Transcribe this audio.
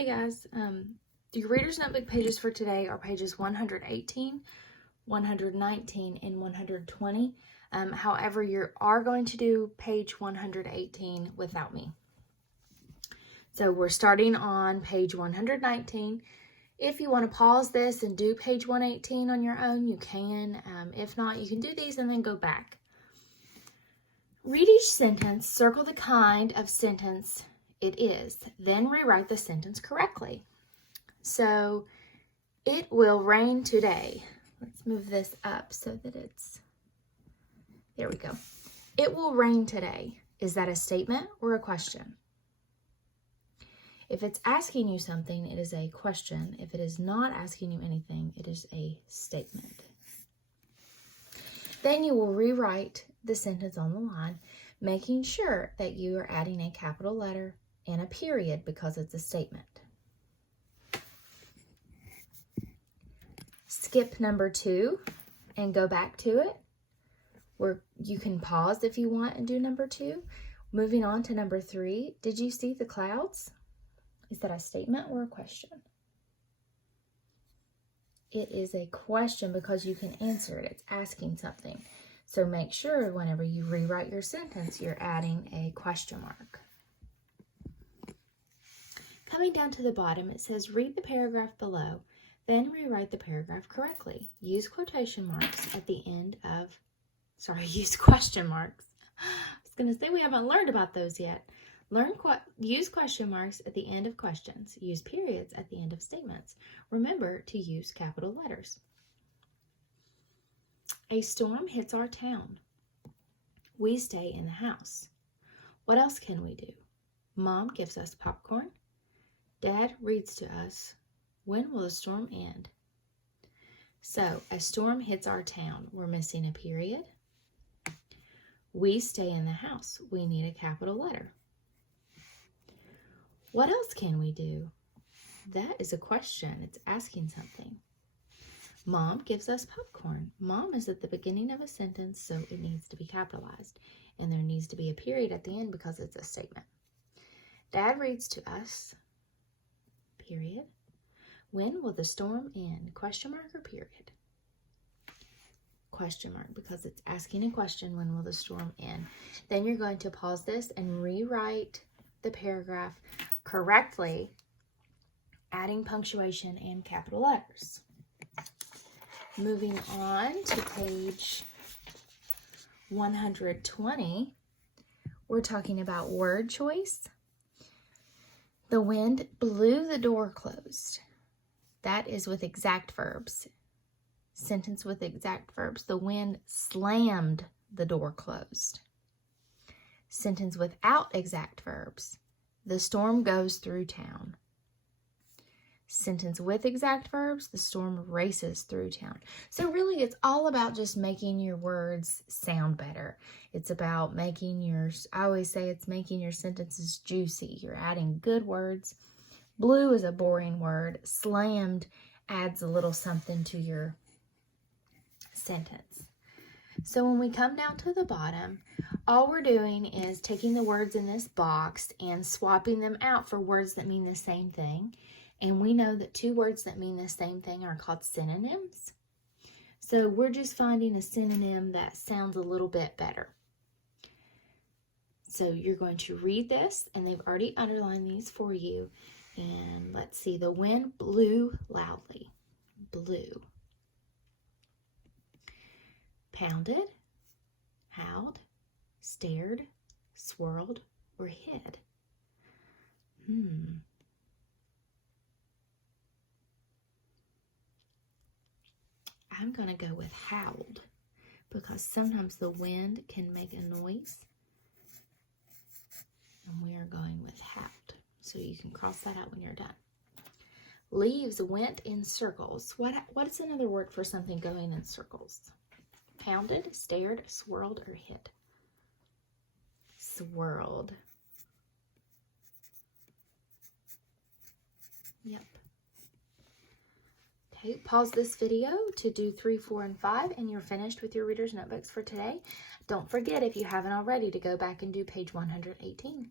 Hey guys, the Reader's Notebook pages for today are pages 118, 119, and 120. However, you are going to do page 118 without me. So we're starting on page 119. If you want to pause this and do page 118 on your own, you can. If not, you can do these and then go back. Read each sentence, circle the kind of sentence it is, then rewrite the sentence correctly. So, it will rain today. Let's move this up so that there we go. It will rain today. Is that a statement or a question? If it's asking you something, it is a question. If it is not asking you anything, it is a statement. Then you will rewrite the sentence on the line, making sure that you are adding a capital letter and a period because it's a statement. Skip number 2 and go back to it, where you can pause if you want and do number 2. Moving on to number 3, did you see the clouds? Is that a statement or a question? It is a question because you can answer it. It's asking something. So make sure whenever you rewrite your sentence, you're adding a question mark. Coming down to the bottom, it says read the paragraph below, then rewrite the paragraph correctly. Use quotation marks at the end of, use question marks. I was going to say we haven't learned about those yet. Use question marks at the end of questions. Use periods at the end of statements. Remember to use capital letters. A storm hits our town. We stay in the house. What else can we do? Mom gives us popcorn. Dad reads to us. When will the storm end? So, a storm hits our town. We're missing a period. We stay in the house. We need a capital letter. What else can we do? That is a question. It's asking something. Mom gives us popcorn. Mom is at the beginning of a sentence, so it needs to be capitalized. And there needs to be a period at the end because it's a statement. Dad reads to us. Period. When will the storm end? Question mark or period? Question mark because it's asking a question. When will the storm end? Then you're going to pause this and rewrite the paragraph correctly, adding punctuation and capital letters. Moving on to page 120, we're talking about word choice. The wind blew the door closed. That is with exact verbs. Sentence with exact verbs. The wind slammed the door closed. Sentence without exact verbs. The storm goes through town. Sentence with exact verbs. The storm races through town. So really it's all about just making your words sound better. It's about I always say it's making your sentences juicy. You're adding good words. Blue is a boring word. Slammed adds a little something to your sentence. So when we come down to the bottom, all we're doing is taking the words in this box and swapping them out for words that mean the same thing. And we know that 2 words that mean the same thing are called synonyms. So we're just finding a synonym that sounds a little bit better. So you're going to read this, and they've already underlined these for you. And let's see, the wind blew loudly. Blew. Pounded, howled, stared, swirled, or hid. I'm going to go with howled because sometimes the wind can make a noise. And we are going with howled. So you can cross that out when you're done. Leaves went in circles. What is another word for something going in circles? Pounded, stared, swirled, or hid? Swirled. Yep. Okay, pause this video to do 3, 4, and 5, and you're finished with your reader's notebooks for today. Don't forget, if you haven't already, to go back and do page 118.